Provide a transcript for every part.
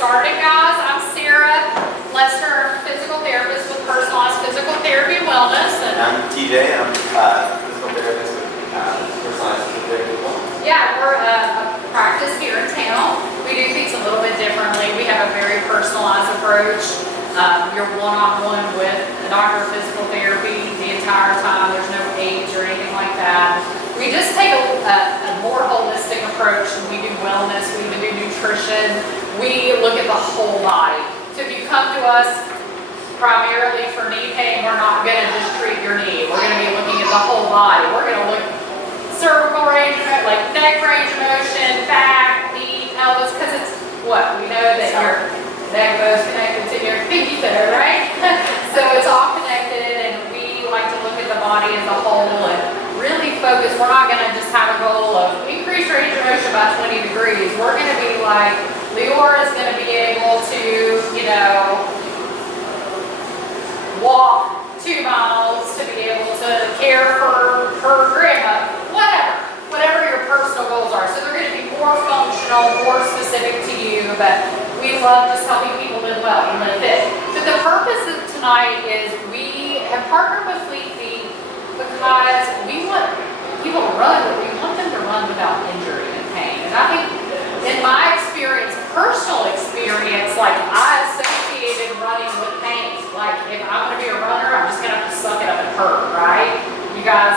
started, guys. I'm Sara Lester, physical therapist with Personalized Physical Therapy and Wellness. And I'm TJ. I'm physical therapist with Personalized Physical Therapy and Wellness. Yeah, we're a practice here in town. We do things a little bit differently. We have a very personalized approach. You're one-on-one with a doctor of physical therapy the entire time. There's no age or anything like that. We just take a more holistic approach. We do wellness, we even do nutrition. We look at the whole body. So if you come to us primarily for knee pain, we're not going to just treat your knee. We're going to be looking at the whole body. We're going to look cervical range of motion, like neck range of motion, back, knee, pelvis, because it's what? We know that your neck bone's connected to your pinky toe, right? So it's all connected, and we like to look at the body as a whole and really focus. We're not going to just have a goal of increase range of motion by 20 degrees. We're going to be like, Leora is going to be able to, walk 2 miles to be able to care for her grandma, whatever your personal goals are. So they're going to be more functional, more specific to you, but we love just helping people live well and live fit. So the purpose of tonight is we have partnered with Fleet Feet because we want people to run, but we want them to run without injury and pain. And I think in my experience, personal experience, like I associated running with pain. Like if I'm going to be a runner, I'm just going to have to suck it up and hurt, right? You guys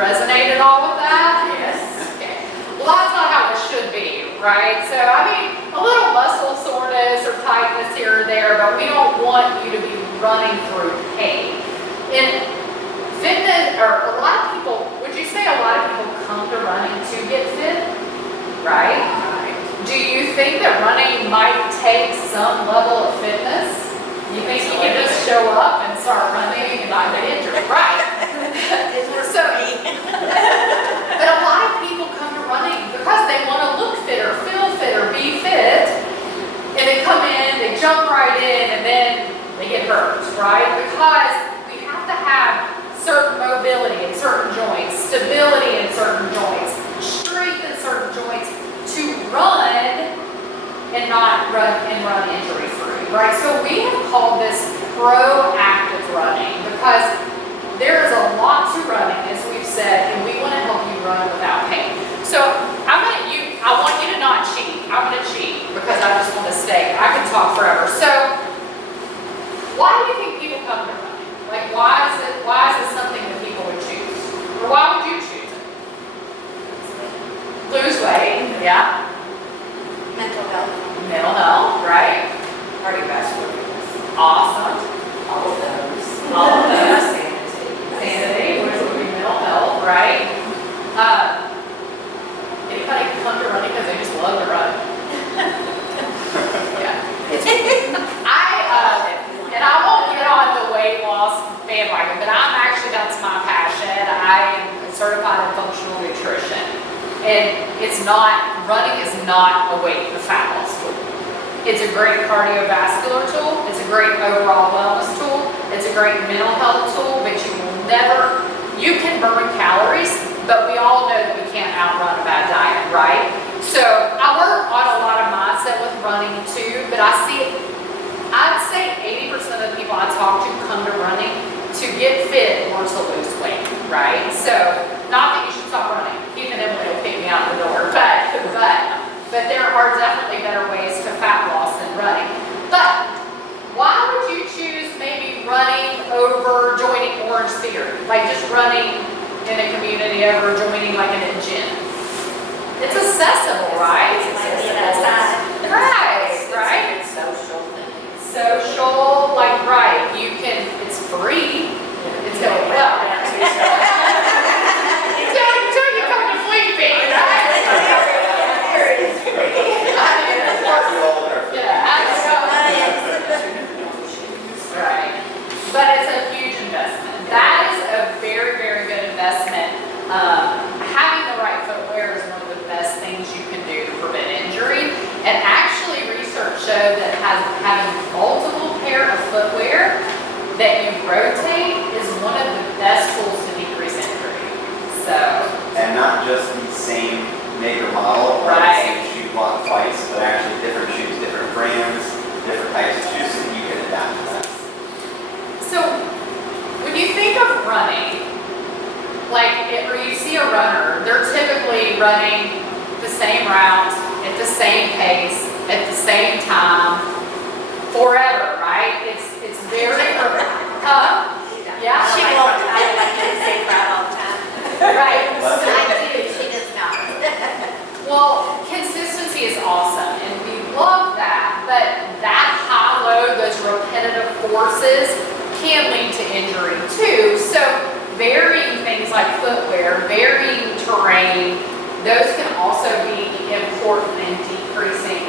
resonate at all with that? Yes. Okay. Well, that's not how it should be, right? So, I mean, a little muscle soreness or tightness here or there, but we don't want you to be running through pain. In fitness, or a lot of people, would you say a lot of people come to running to get fit? Right? Do you think that running might take some level of fitness? You think you can just show up and start running and not get injured? Right. So, but a lot of people come to running because they want to look fitter, feel fitter, be fit, and they come in, they jump right in, and then they get hurt, right? Because we have to have certain mobility in certain joints, stability in certain joints, strength in certain joints to run and not run injury free, right? So we have called this proactive running because there is a lot to running, as we've said, and we want to help you run without pain. So I want you to not cheat. I'm going to cheat because I just want to stay. I can talk forever. So why do you think people come to running? Like why is it something that people would choose? Or why would you choose it? Lose weight, yeah. Mental health. Mental health, right? Cardiovascular fitness. Awesome. All of those. All of those. Sanity. Which would be mental health, right? Anybody come to running because they just love to run? Yeah. I won't get on the weight loss bandwagon, but that's my passion. I am certified in functional nutrition. And running is not a weight or fat loss tool. It's a great cardiovascular tool. It's a great overall wellness tool. It's a great mental health tool, but you can burn calories, but we all know that we can't outrun a bad diet, right? So I work on a lot of mindset with running too, but I'd say 80% of the people I talk to come to running to get fit or to lose weight, right? So not that you should stop running. Even then it'll kick me out the door, but there are definitely better ways to fat loss than running. But why would you choose maybe running over joining Orange Theory? Like just running in a community over joining like in a gym? It's accessible, right? Right. It's social thing. Social, like right. It's free. It's going well. Until you come to Fleet Feet, right? Right. But it's a huge investment. That is a very, very good investment. Having the right footwear is one of the best things you can do to prevent injury. And actually, research showed that having multiple pair of footwear that you rotate is one of the best tools to decrease injury. So. And not just the same make or model, or the same shoe bought twice, but actually different shoes, different frames, at the same time forever, right? It's very, huh? Yeah, She won't, I don't like to say right all the time. right. I do, she does not. Well, consistency is awesome, and we love that, but that high load, those repetitive forces can lead to injury too. So varying things like footwear, varying terrain, those can also be important in decreasing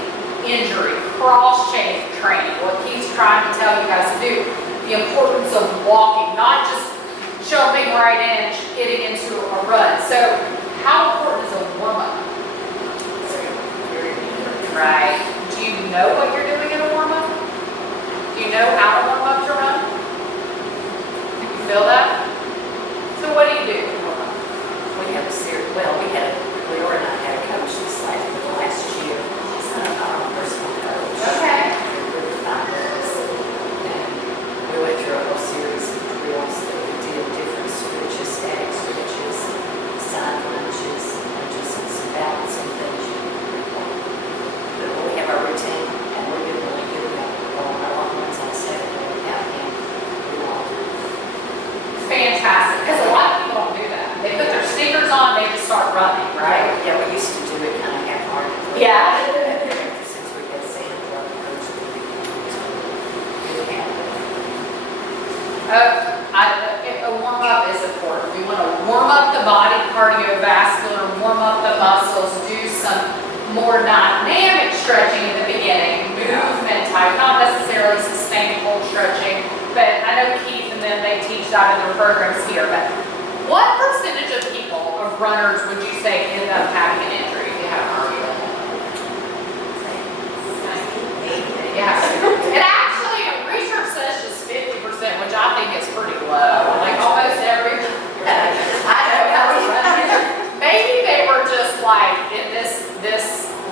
injury. Cross-chain training, what he's trying to tell you guys to do, the importance of walking, not just jumping right in, getting into a run. So how important is a warm-up? Right. Do you know what you're doing in a warm-up? Do you know how to warm up to run? Do you feel that? So what do you do in warm-up? We have a series, well, Leora and I had a coach this last year, our personal coach. Okay. Really fun us. And we went through a whole series of drills that we did, different stretches, static stretches, side lunges, and just some balancing things. But we have our routine, and we've been really good about going our long runs on Saturday without him. We walk. Fantastic. Because a lot of people don't do that. They put their sneakers on, they just start running, right? Yeah, we used to do it kind of half-heartedly. Yeah. Since we got Sandra, coach, we have A warm-up is important. We want to warm up the body, cardiovascular, warm up the muscles, do some more dynamic stretching in the beginning, movement type, not necessarily sustainable stretching, but I know Keith and them, they teach that in their programs here, but what percentage of people, of runners, would you say end up having an injury if you have an RV? Yeah. It actually, research says just 50%, which I think is pretty low. Like almost every, I know, maybe they were just like, in this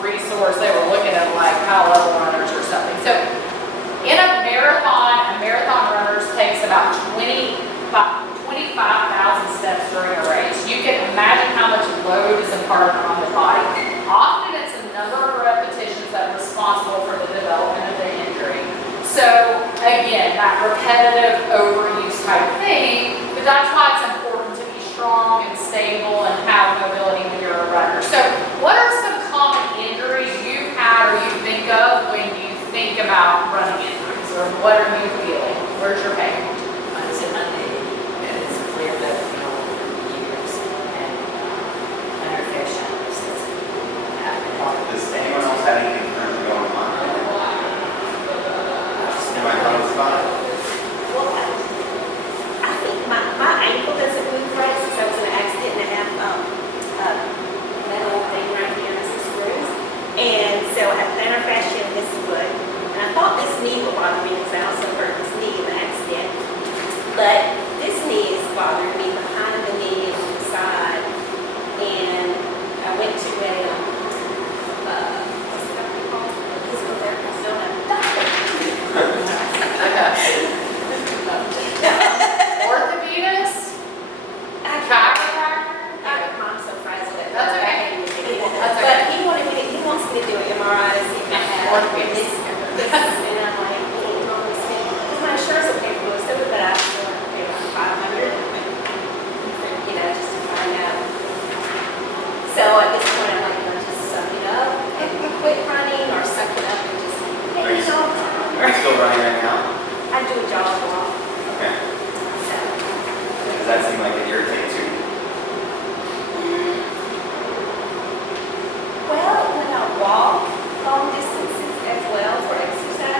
resource, they were looking at like high level runners or something. So in a marathon runners takes about 25,000 steps during a race. You can imagine how much load is imparted on the body. Often it's a number of repetitions that are responsible for the development of the injury. So again, that repetitive overuse type thing, but that's why it's important to be strong and stable and have mobility when you're a runner. So what are some common injuries you've had or you think of when you think about running injuries, or what are you feeling? Where's your pain? Mine's in my knee, and it's cleared up, over years. And plantar fasciitis, that's Does anyone else have anything currently going on? Anybody on the spot? Well, I think my ankle doesn't move right since I was in an accident and I have metal thing right here and some screws. And so I have plantar fascia in this foot. And I thought this knee would bother me because I also hurt this knee in the accident. But this knee is bothering me behind the knee and on the side. And I went to a, what's the company called? Physical therapist. No, Orthopedist? Chiropractor? Mom's so frazzled that That's okay. That's okay. But he wants me to do an MRI to see if I have Orthopedist. this. And I'm like, because my insurance will pay for most of it, but I still have to pay like $500, just to find out. So at this point, I'm like, I'm just suck it up and quit running, or suck it up and just, Are you still running right now? I do a jog walk. Okay. So, Does that seem like it irritates you? well, when I walk long distances as well for exercise,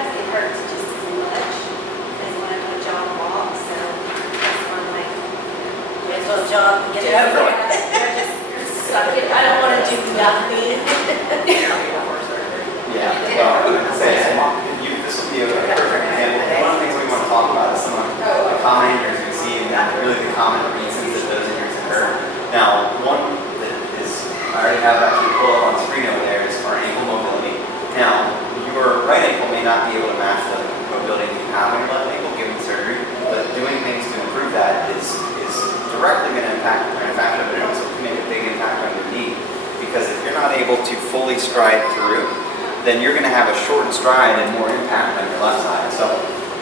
then you're going to have a shortened stride and more impact on your left side. So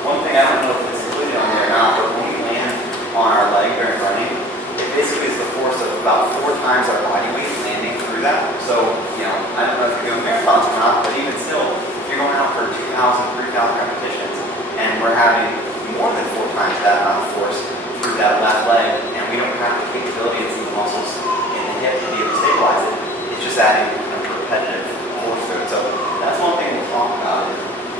one thing, I don't know if it's included on there or not, but when we land on our leg during running, it basically is the force of about 4 times our body weight landing through that. So, I don't know if you're doing marathons or not, but even still, if you're going out for 2,000, 3,000 repetitions, and we're having more than 4 times that amount of force through that left leg, and we don't have the capability of these muscles in the hip to be able to stabilize it, it's just adding repetitive force to it. So that's one thing we'll talk about.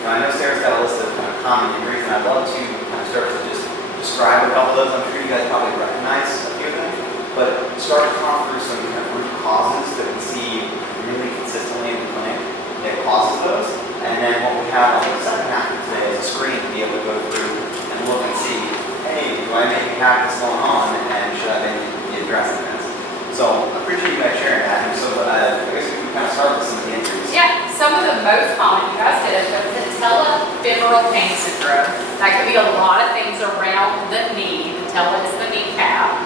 I know Sarah's got a list of kind of common injuries, and I'd love to kind of start to just describe a couple of those. I'm sure you guys probably recognize a few of them, but start to talk through some kind of root causes that we see really consistently in the clinic that causes those. And then what we have on the second half of today is a screen to be able to go through and look and see, hey, do I maybe have this going on, and should I maybe be addressing this? So I appreciate you guys sharing that. And so I guess we can kind of start with some of the injuries. Yeah, some of the most common, you guys did it, but patellofemoral pain syndrome. That could be a lot of things around the knee. The patella is the kneecap.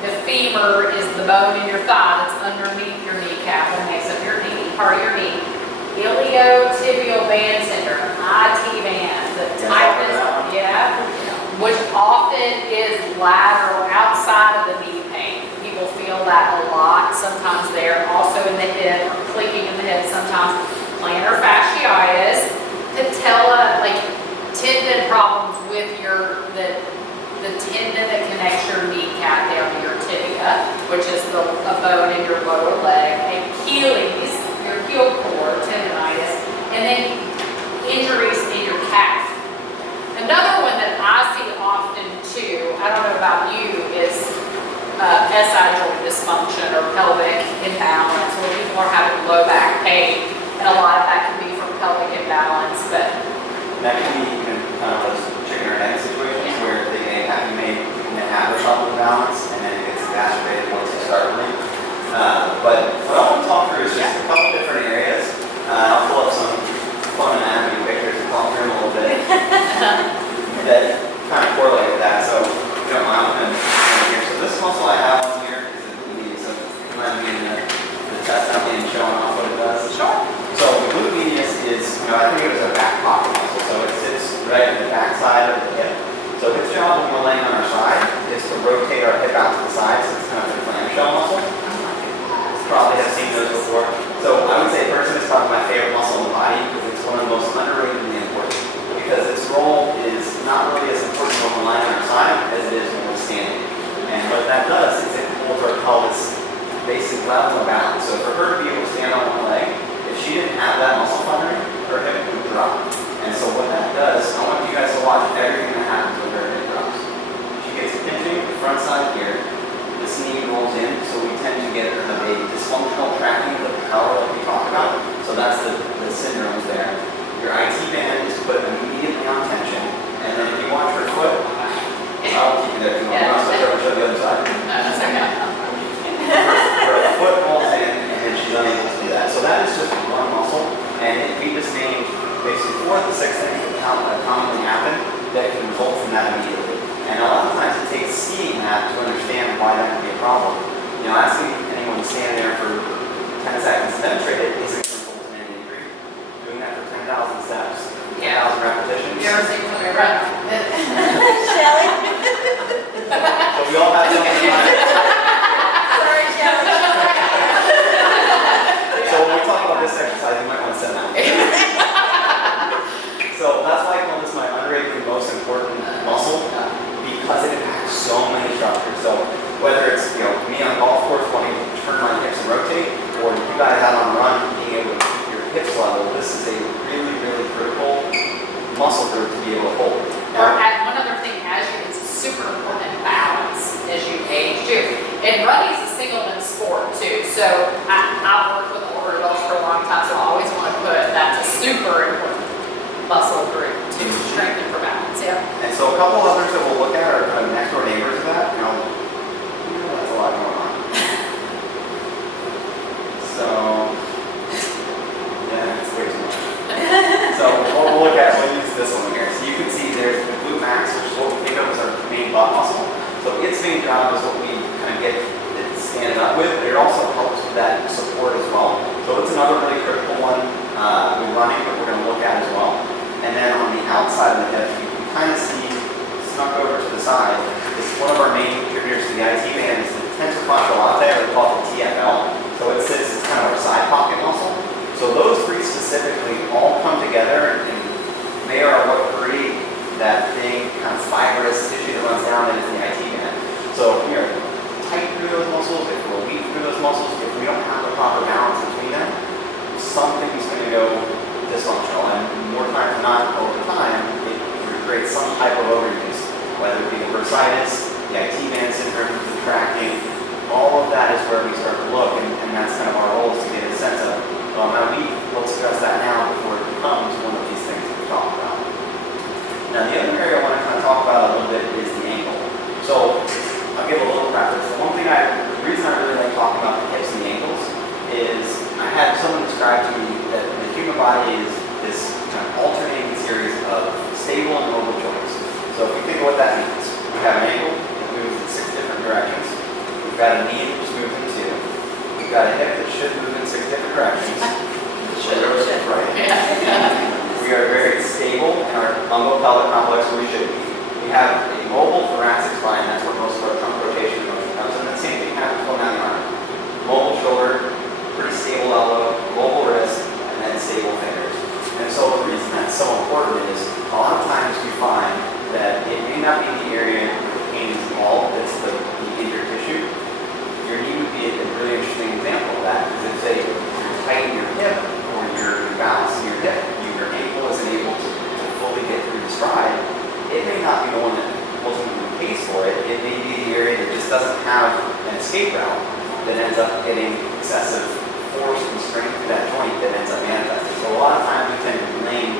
The femur is the bone in your thigh that's underneath your kneecap that makes up your knee, part of your knee. Iliotibial band syndrome, IT band, the tightness, which often is lateral outside of the knee pain. People feel that a lot. Sometimes they're also in the hip or clicking in the hip. Sometimes plantar fasciitis, patella, like tendon problems with the tendon that connects your kneecap down to your tibia, which is a bone in your lower leg, Achilles, your heel cord, tendonitis, and then injuries in your calf. Another one that I see often too, I don't know about you, is SI joint dysfunction or pelvic imbalance, where people are having low back pain, and a lot of that can be from pelvic imbalance, but that can be even kind of those chicken or egg situations where they have a trouble with balance, and then it gets exacerbated once you start running. But what I want to talk through is just a couple different areas. I'll pull up some fun anatomy pictures and talk through them a little bit that kind of correlate with that. So if you don't mind, I'm going to here. So this muscle I have on here is the glute medius. So you mind me in the test out and showing off what it does? sure. So the glute medius is, I think it was a back pocket muscle. So it sits right in the back side of the hip. So its job when we're laying on our side is to rotate our hip out to the side, so it's kind of a clamshell muscle. You probably have seen those before. So I would say personally it's probably my favorite muscle in the body because it's one of the most underratedly important. Because its role is not really as important when we're lying on our side as it is when we're standing. And what that does is it holds our pelvis basic level of balance. So for her to be able to stand on one leg, if she didn't have that muscle firing, her hip would drop. And so what that does, I want you guys to watch everything that happens when her hip drops. She gets pinching the front side here, this knee rolls in, so we tend to get a dysfunctional tracking of the patella like we talked about. So that's the syndromes there. Your IT band is put immediately on tension, and then if you watch her foot, I'll keep you there too long. I'll switch over to the other side. That's okay. Her foot rolls in, and then she's unable to do that. So that is just one muscle, and we just named basically 4 of the 6 things that commonly happen that can result from that immediately. And a lot of times it takes seeing that to understand why that can be a problem. Asking anyone to stand there for 10 seconds to demonstrate it isn't going to result in any injury. Doing that for 10,000 steps, 10,000 repetitions. You ever seen somebody run? Shelley? So we all have something in mind. Sorry, Shelley. So when we talk about this exercise, you might want to set that. So that's why I call this my underrated most important muscle, because it impacts so many structures. So whether it's me on a golf course wanting to turn my hips and rotate, or you guys out on a run being able to keep your hips level, this is a really, really critical muscle group to be able to hold. Or one other thing, it's super important balance as you age too. And running is a single-limb sport too. So I've worked with older adults for a long time, so I always want to put that's a super important muscle group to strengthen for balance. Yeah. And so a couple others that we'll look at are kind of next door neighbors to that. That's a lot going on. So it's way too much. So what we'll look at, we'll use this one here. So you can see there's the glute max, which is what we think of as our main butt muscle. So its main job is what we kind of get it standing up with, but it also helps with that support as well. So it's another really critical one. running that we're going to look at as well. And then on the outside of the hip, you can kind of see snuck over to the side. It's one of our main contributors to the IT band is the tensor fasciae latae, or we call it the TFL. So it sits as kind of our side pocket muscle. So those three specifically all come together, and they are what create that big kind of fibrous tissue that runs down into the IT band. So if we are tight through those muscles, if we're weak through those muscles, if we don't have the proper balance between them, something's going to go dysfunctional. And more times than not, over time, it creates some type of overuse, whether it be the bursitis, the IT band syndrome, the tracking. All of that is where we start to look, and that's kind of our role, is to get a sense of, well, now let's address that now before it becomes one of these things that we talk about. Now, the other area I want to kind of talk about a little bit is the ankle. So I'll give a little preface. The reason I really like talking about the hips and the ankles is I had someone describe to me that the human body is this kind of alternating series of stable and mobile joints. So if you think of what that means, we have an ankle that moves in 6 different directions. We've got a knee that just moves in 2. We've got a hip that should move in 6 different directions. Right. We are very stable in our lumbopelvic complex, where we should be. We have a mobile thoracic spine, that's where most of our trunk rotation motion comes. And the same thing happens going down the arm. Mobile shoulder, pretty stable elbow, mobile wrist, and then stable fingers. And so the reason that's so important is a lot of times we find that it may not be the area where the pain is involved, it's the injured tissue. Your knee would be a really interesting example of that, because if say you're tight in your hip, or you're balancing your hip, your ankle isn't able to fully get through the stride, it may not be the one that ultimately pays for it. It may be the area that just doesn't have an escape route that ends up getting excessive force and strength to that joint that ends up manifesting. So a lot of times we tend to blame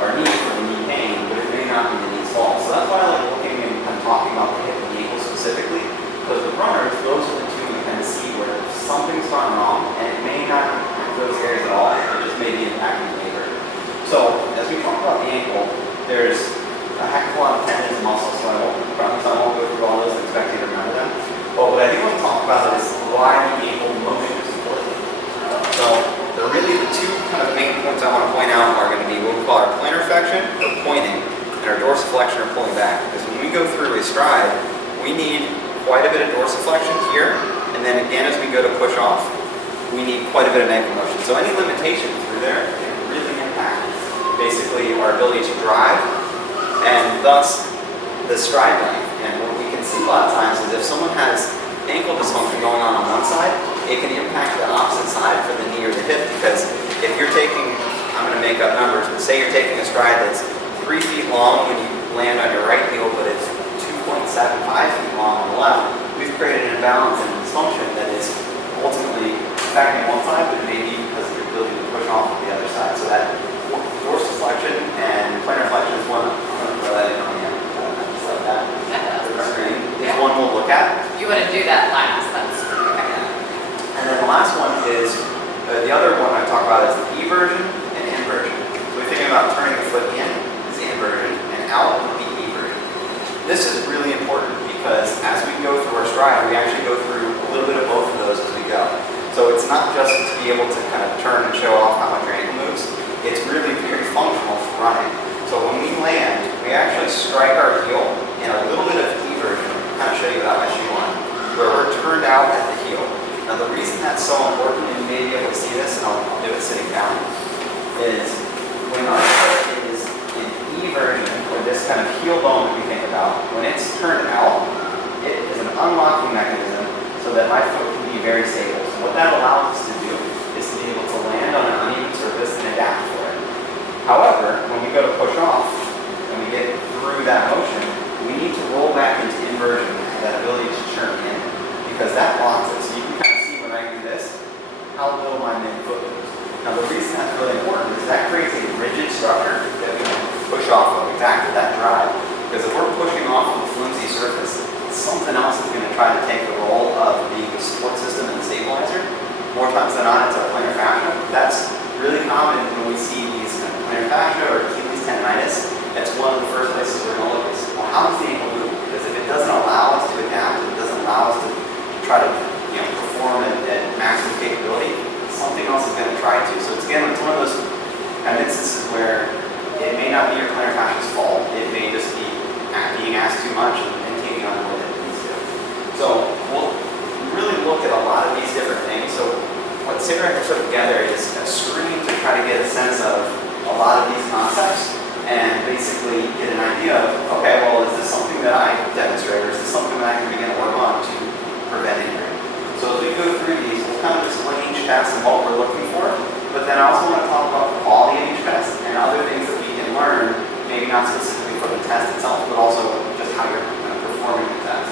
our knee for the knee pain, but it may not be the knee's fault. So that's why I like looking and talking about the hip and the ankle specifically, because with runners, those are the two we kind of see where something's gone wrong, and it may not impact those areas at all. It just may be impacting the labor. So as we talk about the ankle, there's a heck of a lot of tendons and muscles, so I won't go through all those and expect you to remember them. But what I do want to talk about is why the ankle motion is important. So the 2 kind of main points I want to point out are going to be what we call our plantar flexion, or pointing, and our dorsiflexion, or pulling back. Because when we go through a stride, we need quite a bit of dorsiflexion here, and then again as we go to push off, we need quite a bit of ankle motion. So any limitation through there can really impact basically our ability to drive, and thus the stride length. And what we can see a lot of times is if someone has ankle dysfunction going on one side, it can impact the opposite side for the knee or the hip, because if you're taking, I'm going to make up numbers, but say you're taking a stride that's 3 feet long when you land on your right heel, but it's 2.75 feet long on the left, we've created an imbalance and dysfunction that is ultimately affecting one side, but maybe because of your ability to push off the other side. So that dorsiflexion and plantar flexion is one. I'm going to throw that in on you, just like that. The screen is one we'll look at. You want to do that last, that's okay. And then the last one is, the other one I talk about is the eversion and inversion. So we're thinking about turning the foot in is inversion, and out would be eversion. This is really important because as we go through our stride, we actually go through a little bit of both of those as we go. So it's not just to be able to kind of turn and show off how much your ankle moves, it's really very functional for running. So when we land, we actually strike our heel in a little bit of eversion. I'll kind of show you without my shoe on, where we're turned out at the heel. Now the reason that's so important, and you may be able to see this, and I'll do it sitting down, is when our foot is in eversion, or this kind of heel bone that we think about, when it's turned out, it is an unlocking mechanism so that my foot can be very stable. So what that allows us to do is to be able to land on an uneven surface and adapt for it. However, when we go to push off, and we get through that motion, we need to roll back into inversion, that ability to turn in, because that blocks it. So you can kind of see when I do this, how little my midfoot moves. Now the reason that's really important is that creates a rigid structure that we can push off of, exactly that drive. Because if we're pushing off of a flimsy surface, something else is going to try to take the role of being the support system and the stabilizer. More times than not, it's our plantar fascia. That's really common when we see these plantar fascia or Achilles tendonitis. That's one of the first places we're going to look is, well, how does the ankle move? Because if it doesn't allow us to adapt, if it doesn't allow us to try to perform at maximum capability, something else is going to try to. So it's again, it's one of those where it may not be your plantar fascia's fault. It may just be being asked too much and taking on more than it needs to. So we'll really look at a lot of these different things. So what Sarah has put together is a screen to try to get a sense of a lot of these concepts and basically get an idea of, okay, well, is this something that I demonstrate or is this something that I can begin to work on to prevent injury? So as we go through these, we'll kind of explain each test and what we're looking for, but then I also want to talk about the quality of each test and other things that we can learn, maybe not specifically from the test itself, but also just how you're performing the test.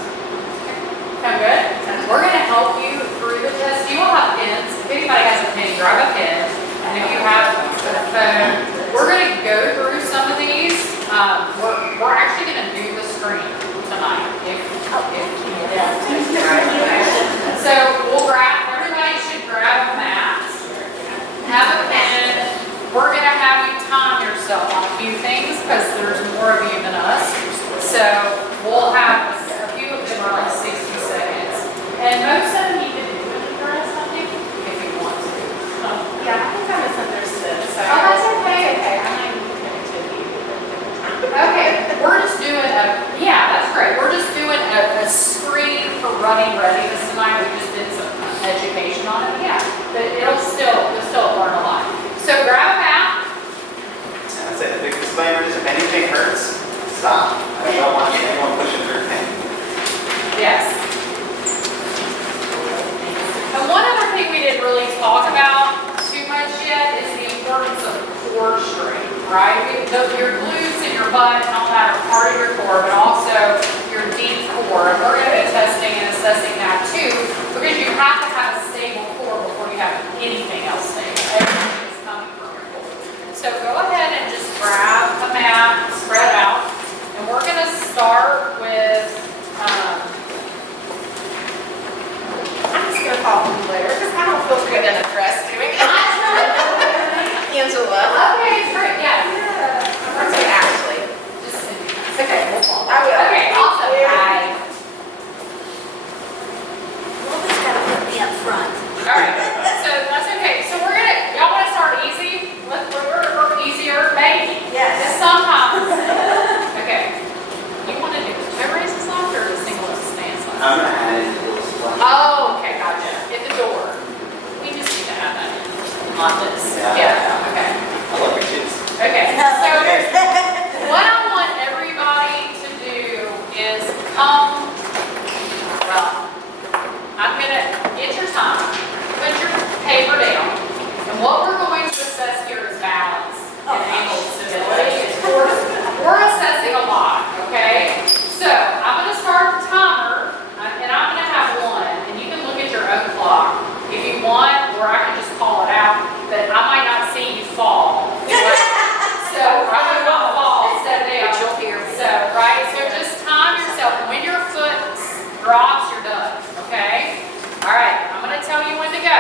Sound good? We're going to help you through the test. You will have pins. If anybody has a pin, grab a pin. And if you have a phone, we're going to go through some of these. We're actually going to do the screen tonight. So we'll everybody should grab a mat, have a pen. We're going to have you time yourself on a few things because there's more of you than us. So we'll have a few of them are like 60 seconds. And most of them you can do in the dress, I think, if you want to. Yeah, I think I misunderstood. So Oh, that's okay. okay. I might be coming to you. Okay, we're just doing that's great. We're just doing a screen for running readiness tonight. We just did some education on it. Yeah, but you'll still learn a lot. So grab a mat. And that's it. The big disclaimer is if anything hurts, stop. I don't want anyone pushing through pain. Yes. And one other thing we didn't really talk about too much yet is the importance of core strength, right? Your glutes and your butt and all that are part of your core, but also your deep core. And we're going to be testing and assessing that too, because you have to have a stable core before you have anything else stable. Everything is coming from your core. So go ahead and just grab a mat, spread out, and we're going to start with I'm just going to call you later because I don't feel good in a dress doing it. Angela. okay, great, yeah. I'm going to say Ashley. Just okay, we'll follow. I will. Okay, awesome. Bye. Well, just gotta put me up front. All right, so that's okay. So y'all want to start easy? We're easier, maybe. Yes. Just sometimes. Okay. You want to do the toe raises left or the single stance left? I'm going to add in a little splash. Oh, okay, gotcha. At the door. We just need to add that in on this. Yeah. Okay. I love your kids. Okay. So what I want everybody to do is come. Well, I'm gonna get your time. Put your paper down. And what we're going to assess here is balance and ankle stability. We're assessing a lot. Okay. So I'm gonna start the timer, and I'm gonna have one, and you can look at your own clock if you want, or I can just call it out. But I might not see you fall. So I'm gonna fall instead of down. But you'll hear me. So right. So just time yourself. When your foot drops, you're done. Okay. All right. I'm gonna tell you when to go.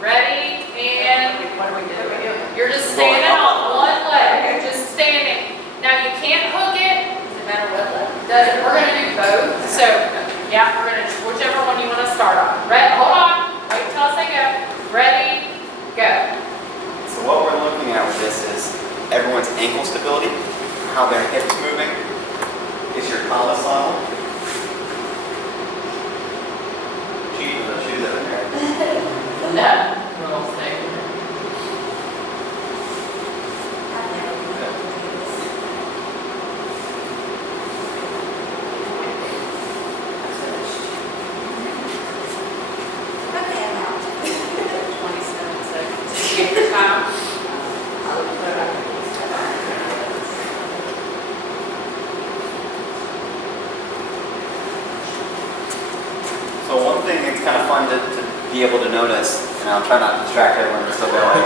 Ready? And What are we doing? you're just standing on one leg. You're just standing. Now you can't hook it. Does it matter what leg? We're gonna do both. So yeah, we're gonna whichever one you want to start on. Hold on. Wait till I say go. Ready? Go. So what we're looking at with this is everyone's ankle stability, how their hips moving, is your pelvis level. Cheap with the shoes over there. No. Little thing. Okay, I'm out. 27 seconds. Take your time. So one thing that's kind of fun to be able to notice, and I'll try not to distract everyone, we're still going,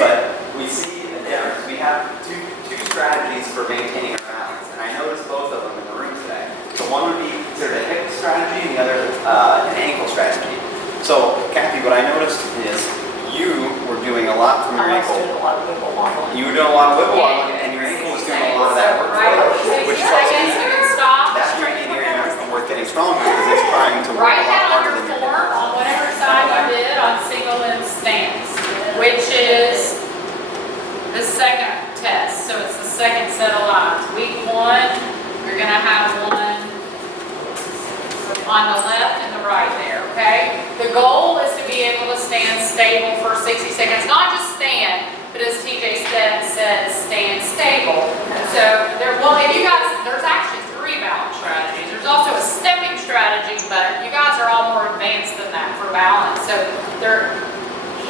but we see a difference. We have two strategies for maintaining our balance, and I noticed both of them in the room today. So one would be sort of a hip strategy, and the other an ankle strategy. So Kathy, what I noticed is you were doing a lot from your ankle. doing a lot of wiggle wobbling. You were doing a lot of wiggle wobbling, and your ankle was doing a lot of that work, which tells Seconds, me you can stop. that training area is worth getting stronger because it's trying to work Write a lot down harder your than form on whatever side you did on single limb stance, which is the second set of lines. Week 1, you're gonna have one on the left and the right there, okay? The goal is to be able to stand stable for 60 seconds, not just stand, but as TJ said, stand stable. So if you guys, there's actually 3 balance strategies. There's also a stepping strategy, but you guys are all more advanced than that for balance. So their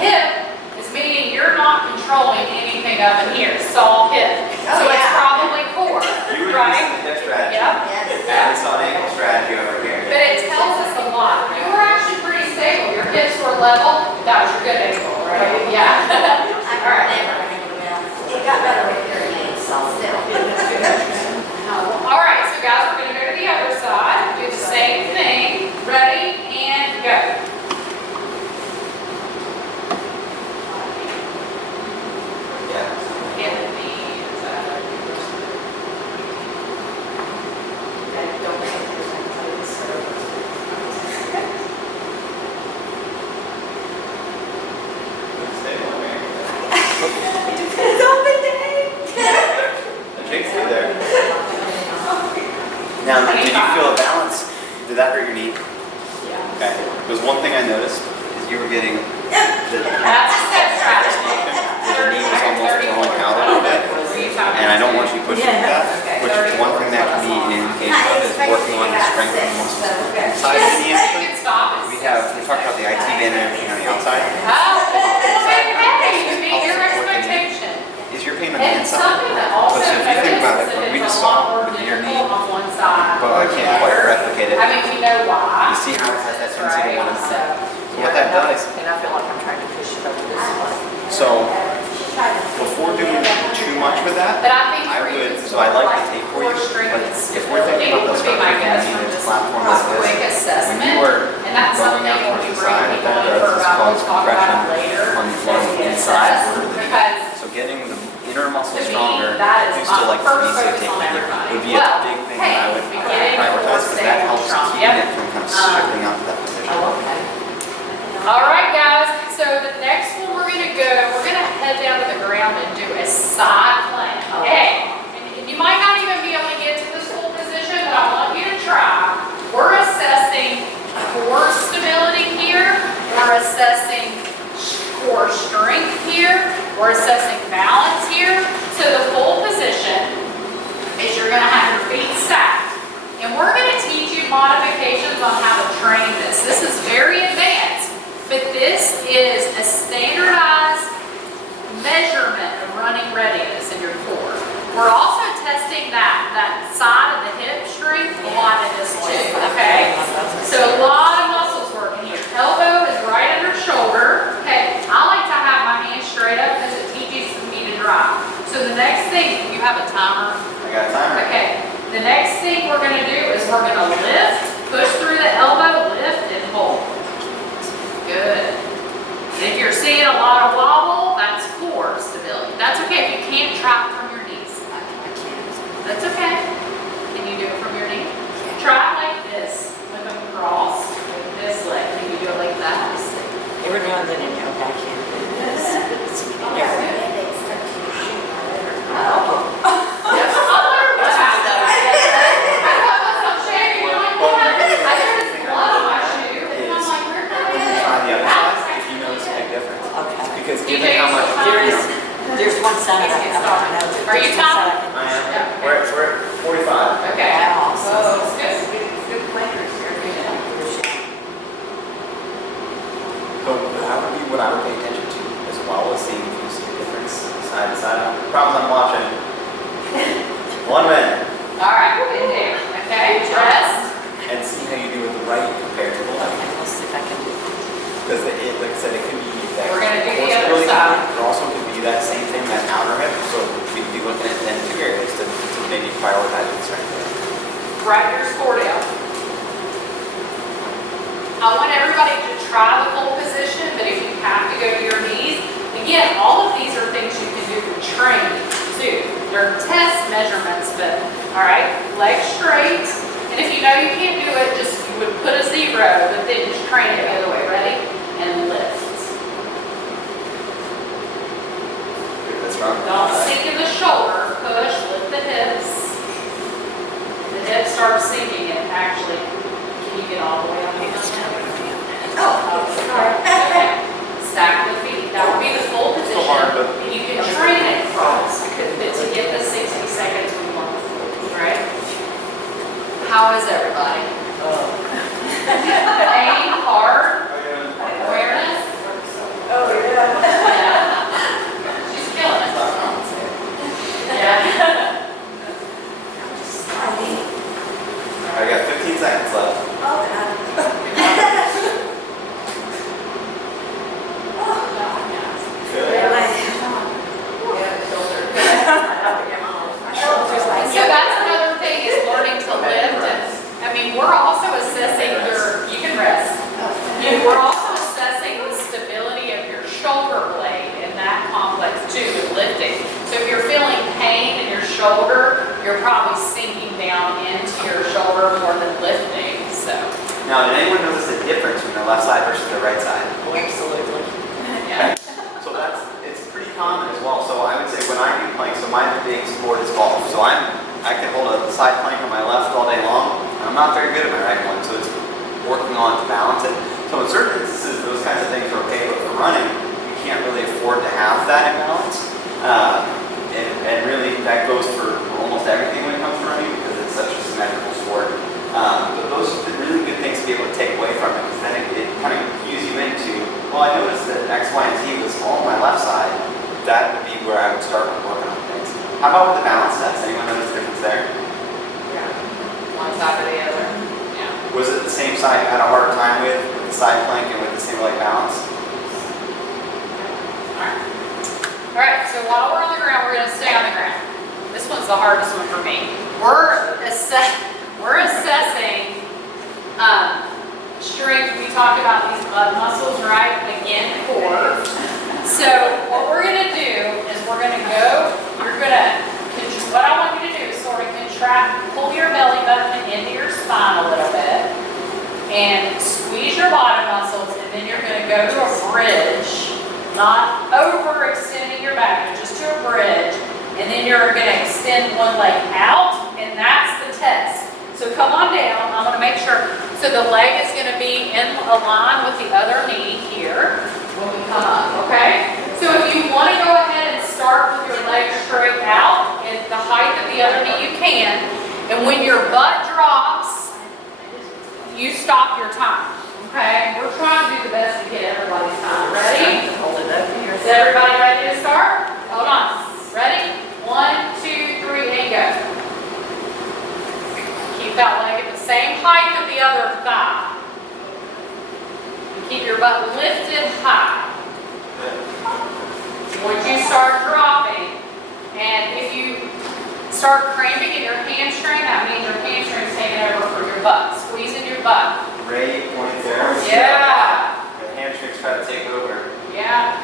hip is meaning you're not controlling anything up in here. Soft hip. So it's probably core, You would right? use the hip strategy. Yep. And it's on ankle strategy over here. But it tells us a lot. You were actually pretty stable. Your hips were level. That was your good ankle, right? Yeah. All right. It got better with your names, so still. All right, so guys, we're going to go to the other side. Do the same thing. Ready, and go. Yeah. Hit the knees. Stay on there. It's open day. The jigs through there. Now, did you feel a balance? Did that hurt your knee? Yeah. Okay. Because one thing I noticed is you were getting the That's a step strategy. your knee was almost going out a little bit. And I don't want you pushing that, which is one thing that can be an indication of is working on the strength of the muscles inside of the knee. You can stop it. We talked about the IT band and everything on the outside. Oh, okay. You meet your expectation. Is your pain on the And inside? something that also So if you think about it, notices when we that just it's a lot saw more the your knee, difficult on one side. but I can't quite replicate it. I mean, we know why. You see how it has that tendency to want to So, what that does, And I feel like I'm trying to push it over this way. so before doing too much with that, but I think I for you, would, so I like the tape for you, core strength but and if we're thinking about the stability would be structure my of the guess knee, from this this platform like quick this, when assessment. you were And that's going something out when towards we the bring side, people what that in does for is about, cause we'll talk about compression it later. on the as we inside assess, where the knee. because So getting the inner muscle to me, stronger, that is you still my like first the focus tape on here, everybody. would be a Well, big thing hey, that I would beginning prioritize because that core helps stable, keep yep. it from kind of shifting out to that position. Oh, okay. All right, guys. So the next one we're gonna head down to the ground and do a side plank. Okay. And you might not even be able to get to this full position, but I want you to try. We're assessing core stability here. We're assessing core strength here. We're assessing balance here. So the full position is you're gonna have your feet stacked. And we're gonna teach you modifications on how to train this. This is very advanced, but this is a standardized measurement of running readiness in your core. We're also testing that side of the hip strength a lot in this too, okay? So a lot of muscles working here. Elbow is right under shoulder, okay? I like to have my hands straight up because it teaches me to drive. So the next thing, you have a timer? I got a timer. Okay, the next thing we're gonna do is we're gonna lift, push through the elbow, lift and hold. Good. If you're seeing a lot of wobble, that's core stability. That's okay if you can't try it from your knees. I can't. That's okay. Can you do it from your knee? Try it like this, with them crossed, like this leg. Can you do it like that? Every now and then, okay, I can't do this. Yes, I wonder what happened. I thought that's some shame. You're like, what happened? I noticed blood on my shoe. And I'm like, where did When you try the other side, if you notice a big difference. Okay. Because DJ, given how much, There's one side I can know. Are you timed? I am, we're at 45. Okay. Wow. Oh, it's good. Good planners here. So that would be what I would pay attention to as well as seeing if you see a difference side to side. Problems I'm watching. 1 minute. All right, in there. Okay, rest. And see how you do with the right compared to the left. Let's see if I can do it. Because like I said, it could be that. We're gonna do the core other stability, side. It also could be that same thing, that outer hip. So we could be looking at then 2 areas to maybe prioritize the strength there. Write your score down. I want everybody to try the full position, but if you have to go to your knees, again, all of these are things you can do with training too. They're test measurements, but all right, legs straight. And if you know you can't do it, just you would put a 0, but then just train it the other way. Ready? And lift. That's wrong. Don't sink in the shoulder. Push start sinking, it actually, can you get all the way up? Oh, sorry. Okay. Stack the feet. That would be the full position. hard, but- And you can train it to get the 60 seconds we want. Right? How is everybody? Aim hard. Awareness. Oh, yeah. Yeah. She's killing it. Yeah. Sliding. I got 15 seconds left. Oh, God. Feel it? So that's another thing is learning to lift. And, I mean, we're also assessing you can rest. We're also assessing the stability of your shoulder blade in that complex too with lifting. So if you're feeling pain in your shoulder, you're probably sinking down into your shoulder more than lifting. So, Now, did anyone notice a difference from the left side versus the right side? Absolutely. yeah. So it's pretty common as well. So I would say when I do plank, so my big sport is golf. So I can hold a side plank on my left all day long. I'm not very good at my right one, so it's working on to balance it. So in certain instances, those kinds of things are okay, but for running, you can't really afford to have that imbalance. And really, that goes for almost everything when it comes to running because it's such a symmetrical sport. But those are really good things to be able to take away from it because then it kind of cues you into, well, I noticed that X, Y, and Z was all on my left side. That would be where I would start working on things. How about with the balance test? Anyone notice the difference there? One side or the other. Yeah. Was it the same side you had a hard time with the side plank and with the single leg balance? All right, so while we're on the ground, we're going to stay on the ground. This one's the hardest one for me. We're assessing strength. We talked about these muscles, right? Again, core. So what we're going to do is what I want you to do is sort of contract, pull your belly button into your spine a little bit, and squeeze your bottom muscles, and then you're going to go to a bridge. Not overextending your back, but just to a bridge. And then you're going to extend one leg out, and that's the test. So come on down. I'm going to make sure. So the leg is going to be in a line with the other knee here when we come up, okay? So if you want to go ahead and start with your leg straight out at the height of the other knee, you can. And when your butt drops, you stop your time. Okay, we're trying to do the best to get everybody's time. Ready? Hold it up here. Is everybody ready to start? Hold on. Ready? 1, 2, 3, and go. Keep that leg at the same height of the other thigh. And keep your butt lifted high. Once you start dropping, and if you start cramping in your hamstring, that means your hamstring's taking over for your butt. Squeezing your butt. Great point there. Yeah. The hamstrings try to take over. Yeah.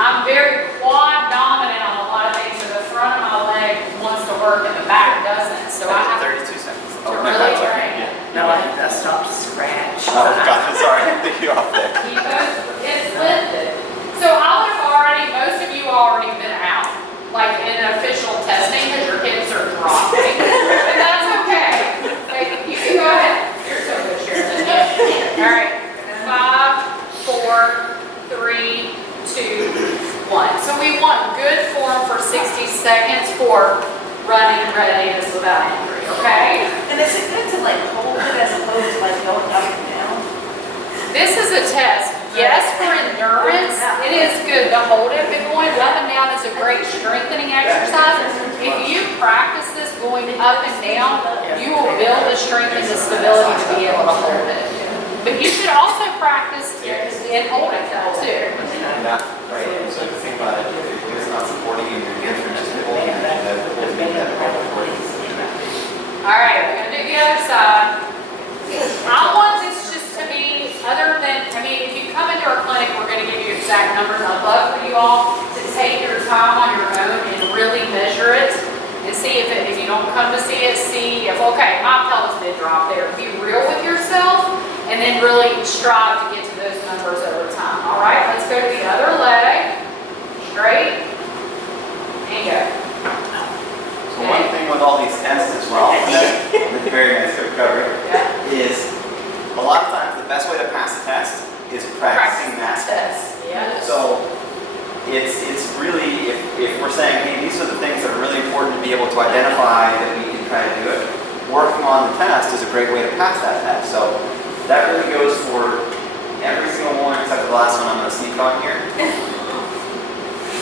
I'm very quad dominant on a lot of things, so the front of my leg wants to work and the back doesn't. So I have 32 seconds. to really train it. No, I stopped to scratch. Oh, gotcha. Sorry. I think you're off there. Keep it's lifted. So I would have most of you already been out, like in official testing because your hips are dropping. And that's okay. Like, you can go ahead. You're so good, Sharon. All right. 5, 4, 3, 2, 1. So we want good form for 60 seconds for running readiness without injury, okay? And is it good to like hold it as opposed to like going up and down? This is a test. Yes, for endurance, it is good to hold it, but going up and down is a great strengthening exercise. If you practice this going up and down, you will build the strength and the stability to be able to hold it. But you should also practice in holding it too. Yeah, right. So if you think about it, if it's not supporting you, you're just holding it, that will make that problem for you. All right, we're gonna do the other side. I want this just to be other than, if you come into our clinic, we're gonna give you exact numbers. I'd love for you all to take your time on your own and really measure it and see if you don't come to see it, see if, okay, my pelvis did drop there. Be real with yourself and then really strive to get to those numbers over time. All right, let's go to the other leg. Straight. And go. So one thing with it's really, if we're saying, hey, these are the things that are really important to be able to identify that we can try to do it, working on the test is a great way to pass that test. So that really goes for every single one except for the last one I'm going to sneak on here.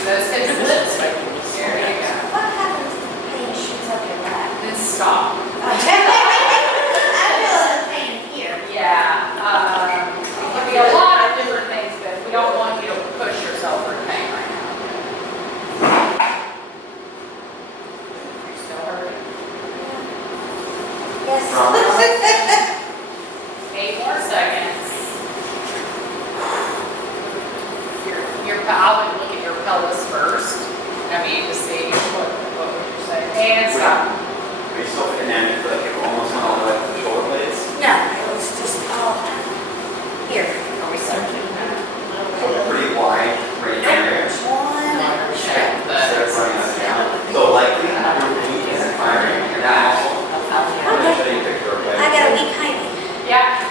Those his lips. There you go. What happens if the pain shoots up your back? Then stop. I feel the pain here. Yeah. It could be a lot of different things, but we don't want you to push yourself through pain right now. You still hurting? Yes. 8 more seconds. I would look at your pelvis first. I mean, to see what would you say? And stop. Are you still feeling it? Feel like it almost went all the way to the shoulder blades? No, it was just all here. Are we starting? So pretty wide right here. Check Instead of running up and down. So likely, your glute isn't firing. You're not also. I'm going to show you a picture, okay? I got a weak hiney. Yeah.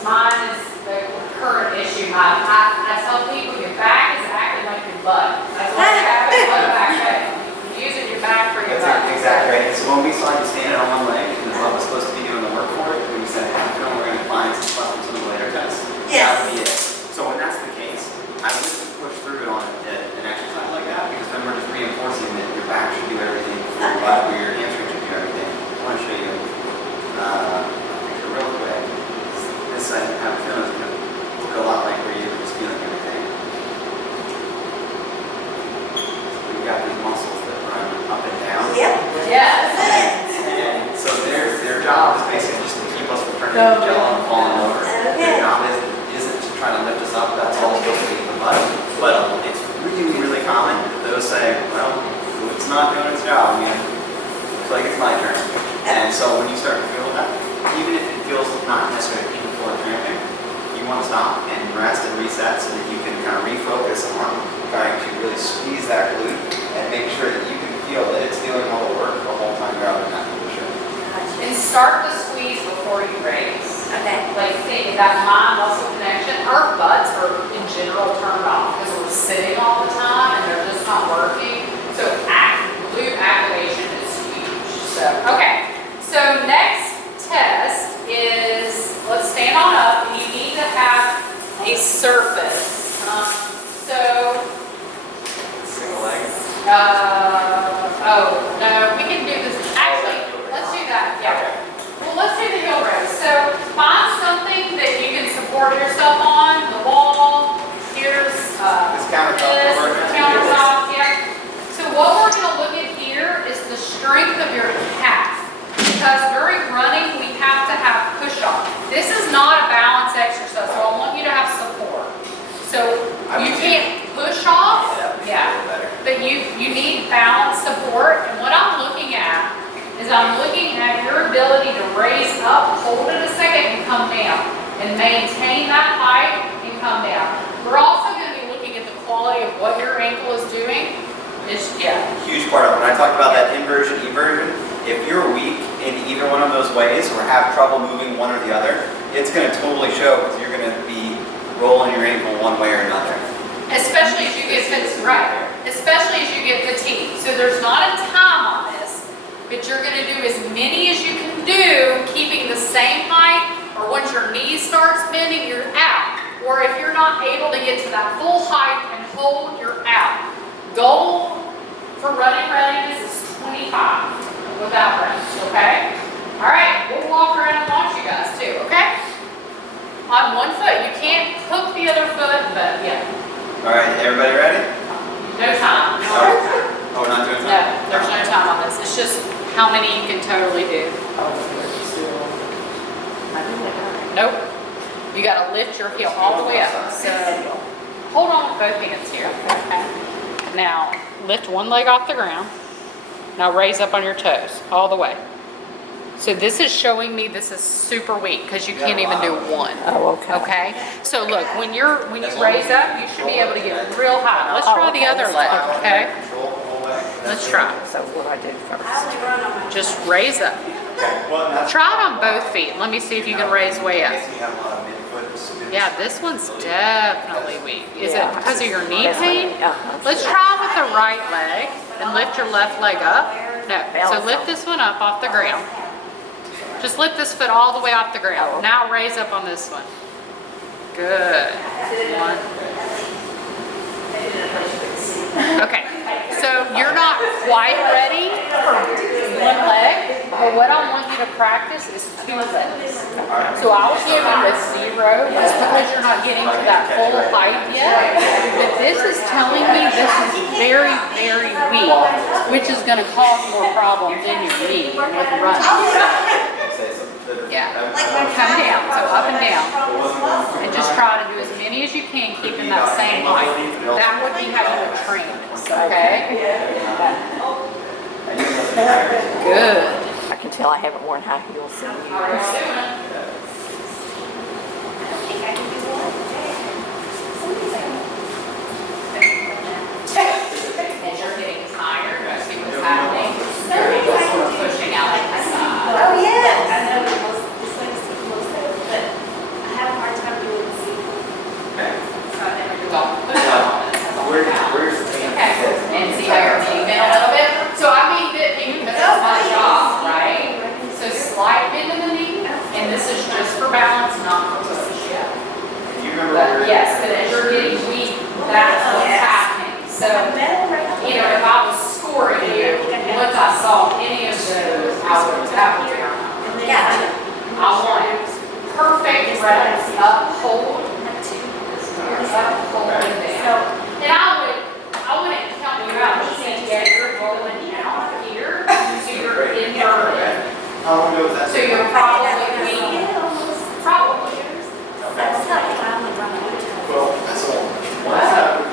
Mine is the current issue. I tell people your back is acting like your butt. That's why you have your butt back pain. You're using your back for your butt. That's exactly right. So when we saw you standing on one leg, and the butt was supposed to be doing the work for it, we said, hey, we're going to find some problems in the later test. Yes. That would be it. So when that's the case, I would just push through it on an exercise like that, because then we're just reinforcing that your back should do everything for your butt, or your hamstring should do everything. I want to show you a picture real quick. This I have a feeling is going to look a lot like where you were just feeling everything. So we've got these muscles that run up and down. Yep. Yes. And so their job is basically just to keep us from turning into jello and falling over. Their job isn't to try to lift us up. That's all supposed to be the butt. But it's really, really common that those say, well, it's not doing its job. I mean, looks like it's my turn. And so when you start to feel that, even if it feels not necessarily painful or cramping, you want to stop and rest and reset so that you can kind of refocus on trying to really squeeze that glute and make sure that you can feel that it's doing all the work the whole time you're out in that position. And start the squeeze before you raise. Okay. Like think that mind-muscle connection. Our butts are in general turned off because we're sitting all the time and they're just not working. So glute activation is huge. So okay. So next test is, let's stand on up, and you need to have a surface. Single leg. Oh, no, we can do this. Actually, let's do that, yeah. Well, let's do the heel raise. So find something that you can support yourself on, the wall, here's This countertop. this countertop, yeah. So what we're going to look at here is the strength of your calf. Because during running, we have to have push-off. This is not a balance exercise, so I want you to have support. So you can't push off, but you need balance support. And what I'm looking at is I'm looking at your ability to raise up, hold it a second, and come down. And maintain that height and come down. We're also going to be looking at the quality of what your ankle is doing. Huge part of it. When I talked about that inversion, eversion, if you're weak in either one of those ways or have trouble moving one or the other, it's going to totally show because you're going to be rolling your ankle one way or another. Especially as you get fatigued, right? Especially as you get fatigued. So there's not a time on this, but you're going to do as many as you can do, keeping the same height, or once your knees starts bending, you're out. Or if you're not able to get to that full height and hold, you're out. Goal for running readiness is 25 without reins, okay? All right, we'll walk around and watch you guys too, okay? On one foot. You can't hook the other foot, but yeah. All right, everybody ready? No time. Oh, we're not doing No, that? there's no time on this. It's just how many you can totally do. Nope. You gotta lift your heel all the way up. So hold on with both hands here. Okay. Now lift one leg off the ground. Now raise up on your toes all the way. So this is showing me this is super weak because you can't even do one. Oh, okay. Okay? So look, when you raise up, you should be able to get real high. Let's try the other leg, okay? Let's try. So what I do first? Just raise up. Try it on both feet. Let me see if you can raise way up. You have a lot of midfoot this good. Yeah, this one's definitely weak. Is it Yeah. because of your knee That's pain? what- uh-huh. Let's try with the right leg and lift your left leg up. No, so Balance lift on. this one up off the ground. Just lift this foot all the way off the ground. Oh. Now raise up on this one. Good. One. Okay, so you're not quite ready for one leg, but what I want you to practice is 2 legs. So I'll give you a 0, just because you're not getting to that full height yet. But this is telling me this is very, very weak, which is gonna cause more problems in your knee with running. Say something that- Yeah, come down, so up and down. And just try to do as many as you can, keeping that same height. That would be how you would train this, okay? Good. I can tell I haven't worn high heels in How are you years. doing? As you're getting tired, I see what's happening. Your ankles sort of pushing out like the side. Oh, yeah. I know that this way is too close there, but I have a hard time doing this. Okay. So I never do it. Don't push on it. That's all about. Where's the pain? Okay, and see how you're moving a little bit. So I mean that because that's my job, right? So slight bend in the knee, and this is just for balance, not for push. Do you remember But where? yes, but as you're getting weak, that's what's happening. So, you know, if I was scoring you, once I saw any of those, I would tap you. I want perfect rest, up, hold, up, hold, and down. And I wouldn't count you out, but see, yeah, you're rolling down here, so you're inverted. How long ago was that? So you're probably weak, probably. Well, that's all.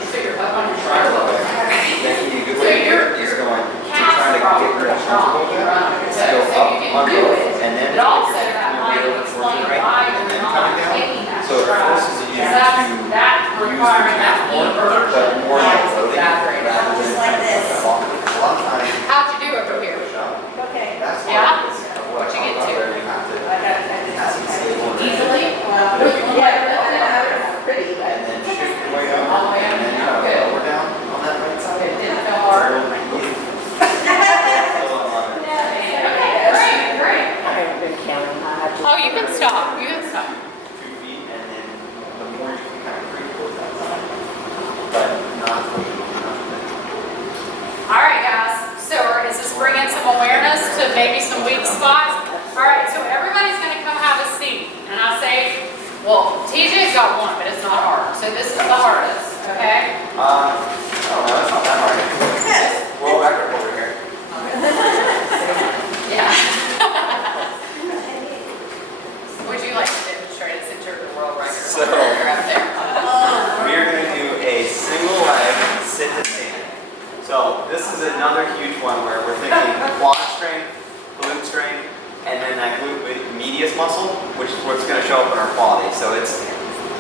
So you're up on your shoulder. Thank you. Good So way to do you're- it is going to Calves try to probably get rid of strong, comfortable you with run on that. your So toes, so up, you can under, do it. and then But also you're that gonna be might able to explain force it right, why and you're then not coming down. taking that So it stride. forces you Because that's to requiring that use the knee calf more, version. but more like That's loading exaggerated. rather than Just like this. walking. A lot of times, How'd you do over here? push up. Okay. That's Yeah? part of what What'd you I get talk to? about where you have to Easily? and then shift your way up, All the way up. and then Good. lower down on that right side. It didn't feel hard. Okay, great, great. I haven't been counting high. I just- Oh, you can stop, you can stop. 2 feet, and then the more you can kind of creep towards that side, but not pushing enough. All right, guys, so is this bringing some awareness to maybe some weak spots? All right, so everybody's gonna come have a seat. And I say, well, TJ's got one, but it's not hard. So this is the hardest, okay? Oh no, that's not that hard. World record over here. Yeah. Would you like to demonstrate since you're the world record? So- You're up there. We are going to do a single leg sit to stand. So this is another huge one where we're thinking quad strength, glute strength, and then that glute medius muscle, which is what's going to show up in our quality. So it's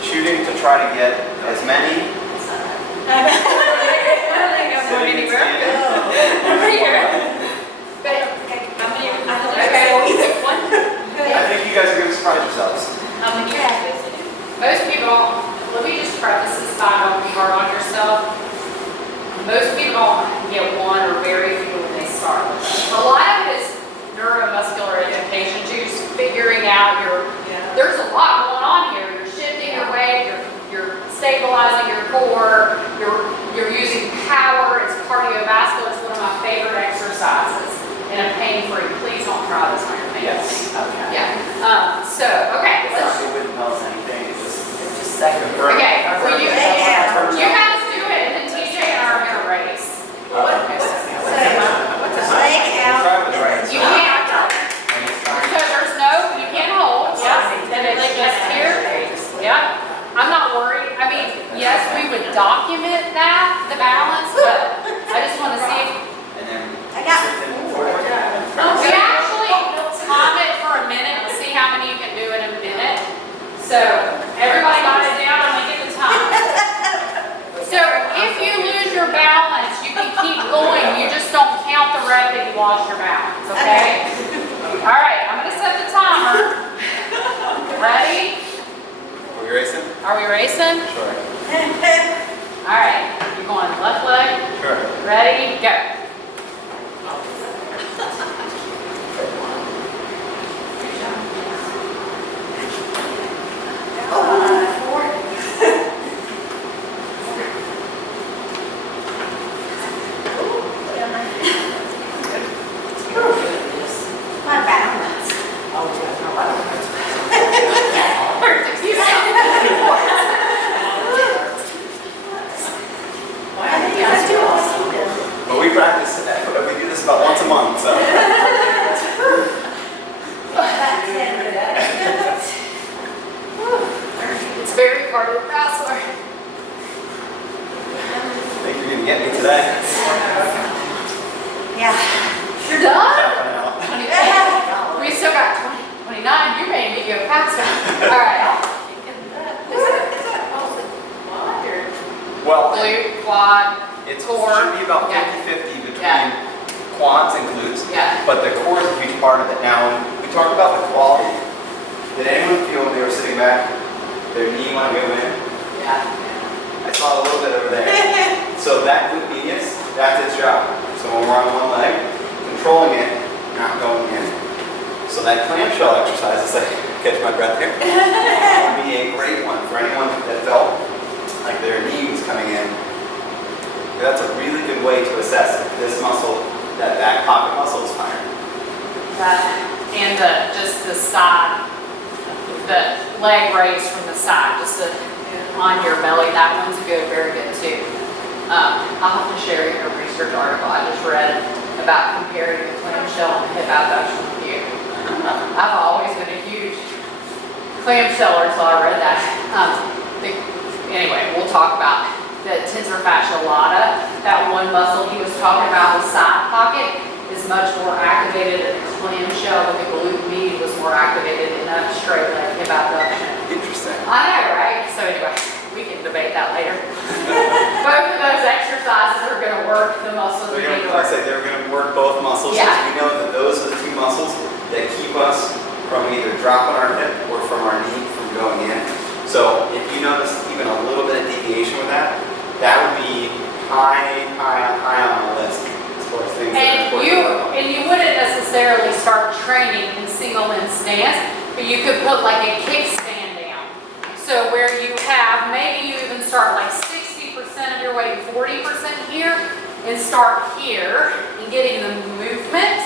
shooting to try to get as many sitting and standing. Over here. Okay. I think you guys are going to surprise yourselves. Most people, let me just preface this by don't be hard on yourself. Most people get one or very few when they start with it. A lot of it is neuromuscular education, too, just figuring out there's a lot going on here. You're shifting your weight, you're stabilizing your core, you're using power, it's cardiovascular, it's one of my favorite exercises. And I'm pain-free. Please don't try this on your face. Yes. Okay. Yeah. So, okay, let's It wouldn't tell us anything. It's Just second. confirm. Okay, well, you Confirm. guys do it, and then TJ and I are gonna race. We'll try with the right You side. can't, And it's so fine. there's no, you can't hold, yes, and it's just here, yeah. I'm not worried, I mean, yes, we would document that, the balance, but I just wanna see if, And then I got shift it forward. we actually time it for a minute, and see how many you can do in a minute. So, everybody got it down, I'm gonna get the time. So if you lose your balance, you can keep going. You just don't count the rep that you lost your balance, okay? All right, I'm gonna set the timer. Ready? We're We racing? Are we racing? Sure. All right, you're going left leg. Sure. Ready, go. My balance. Perfect. You Well, we practice, we do this about once a month, so. It's very cardiovascular. I think you're gonna get me today. Yeah. You're done? Tapping out. We still got 20, 29. You made me go faster. All right. Well, Glute, quad. it core. should be about Yeah. 50-50 between Yeah. quads and glutes, Yeah. but the core is a huge part of it. Now, when we talk about the quality, did anyone feel when they were sitting back, their knee want to go in? Yeah. I saw a little bit over there. So that glute medius, that's its job. So when we're on one leg, controlling it, not going in. So that clamshell exercise is like, catch my breath here, would be a great one for anyone that felt like their knee was coming in. That's a really good way to assess if this muscle, that back pocket muscle is firing. And just the side, the leg raise from the side, just on your belly. That one's good, very good too. I'll have to share a research article I just read about comparing the clamshell and the hip abduction with you. I've always been a huge clamsheller until I read that. Anyway, we'll talk about the tensor fascia lata. That one muscle he was talking about, the side pocket, is much more activated in the clamshell, but the glute med was more activated in that straight leg hip abduction. Interesting. I know, right? So anyway, we can debate that later. Both of those exercises are going to work the muscles we need to Like I work. say, they're going to work both muscles. Yeah. We know that those are the two muscles that keep us from either dropping our hip or from our knee from going in. So if you notice even a little bit of deviation with that, that would be high on the list as far as things that are important to work on. And you wouldn't necessarily start training in single limb stance, but you could put like a kickstand down. So where you have, maybe you even start like 60% of your weight, 40% here, and start here and getting the movement.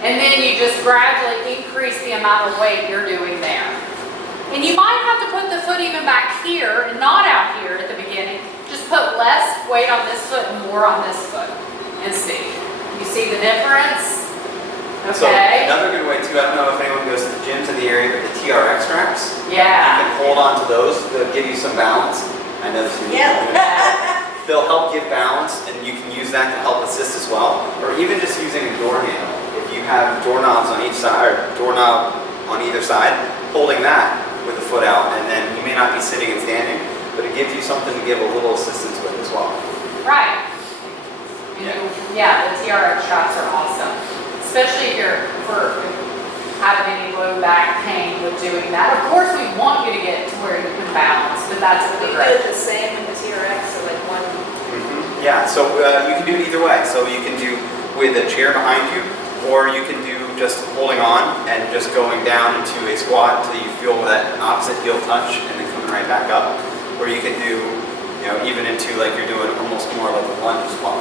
And then you just gradually increase the amount of weight you're doing there. And you might have to put the foot even back here and not out here at the beginning. Just put less weight on this foot and more on this foot and see. You see the difference? So Okay. another good way too, I don't know if anyone goes to the gym to the area, but the TRX straps, you Yeah. can hold on to those, they'll give you some balance. I know this is They'll help give balance and you can use that to help assist as well. Or even just using a door handle. If you have doorknobs on each side, or doorknob on either side, holding that with the foot out, and then you may not be sitting and standing, but it gives you something to give a little assistance with as well. Right. Yeah. Yeah, the TRX straps are awesome. Especially if you're having any low back pain with doing that. Of course, we want you to get to where you can balance, but that's a We do great. the same with the TRX, so like one. Yeah, so you can do it either way. So you can do with a chair behind you, or you can do just holding on and just going down into a squat until you feel that opposite heel touch and then coming right back up. Or you can do, even into like you're doing almost more like a lunge squat.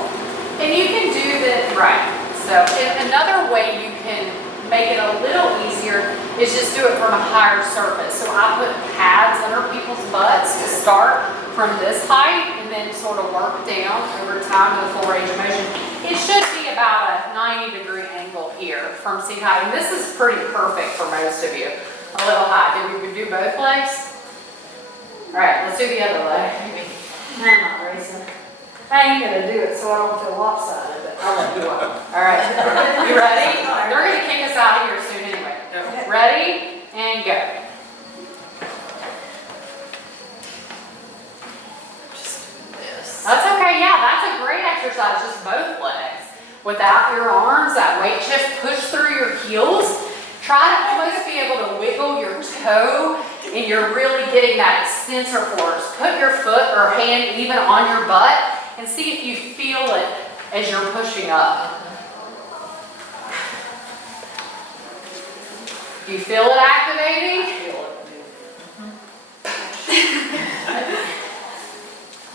And you can do that, right. So another way you can make it a little easier is just do it from a higher surface. So I put pads under people's butts to start from this height and then sort of work down over time to the full range of motion. It should be about a 90-degree angle here from seat height. And this is pretty perfect for most of you. A little high. Did we do both legs? All right, let's do the other leg. I'm not racing. I ain't gonna do it so I don't feel lopsided, but I'll let you up. All right, you ready? They're gonna kick us out of here soon anyway. Ready, and go. That's okay, yeah, that's a great exercise, just both legs. Without your arms, that weight shift, push through your heels. Try to almost be able to wiggle your toe and you're really getting that extensor force, put your foot or hand even on your butt and see if you feel it as you're pushing up. Do you feel it activating?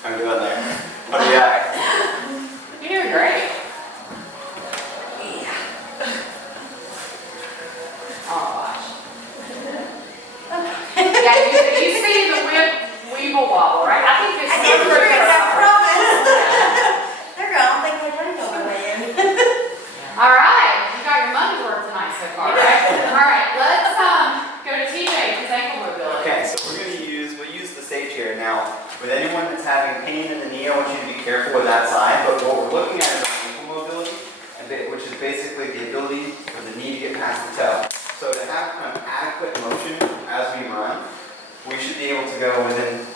I'm doing there. What do you got? You're doing great. Oh gosh. Yeah, you see the weeble wobble, right? I think it's super good. They're gonna think they're going away. All right, you got your money's worth tonight so far, right? All right, let's go to TJ with his ankle mobility. Okay, so we'll use the stage here. Now, with anyone that's having pain in the knee, I want you to be careful with that side, but what we're looking at is ankle mobility, which is basically the ability for the knee to get past the toe. So to have kind of adequate motion as we run, we should be able to go within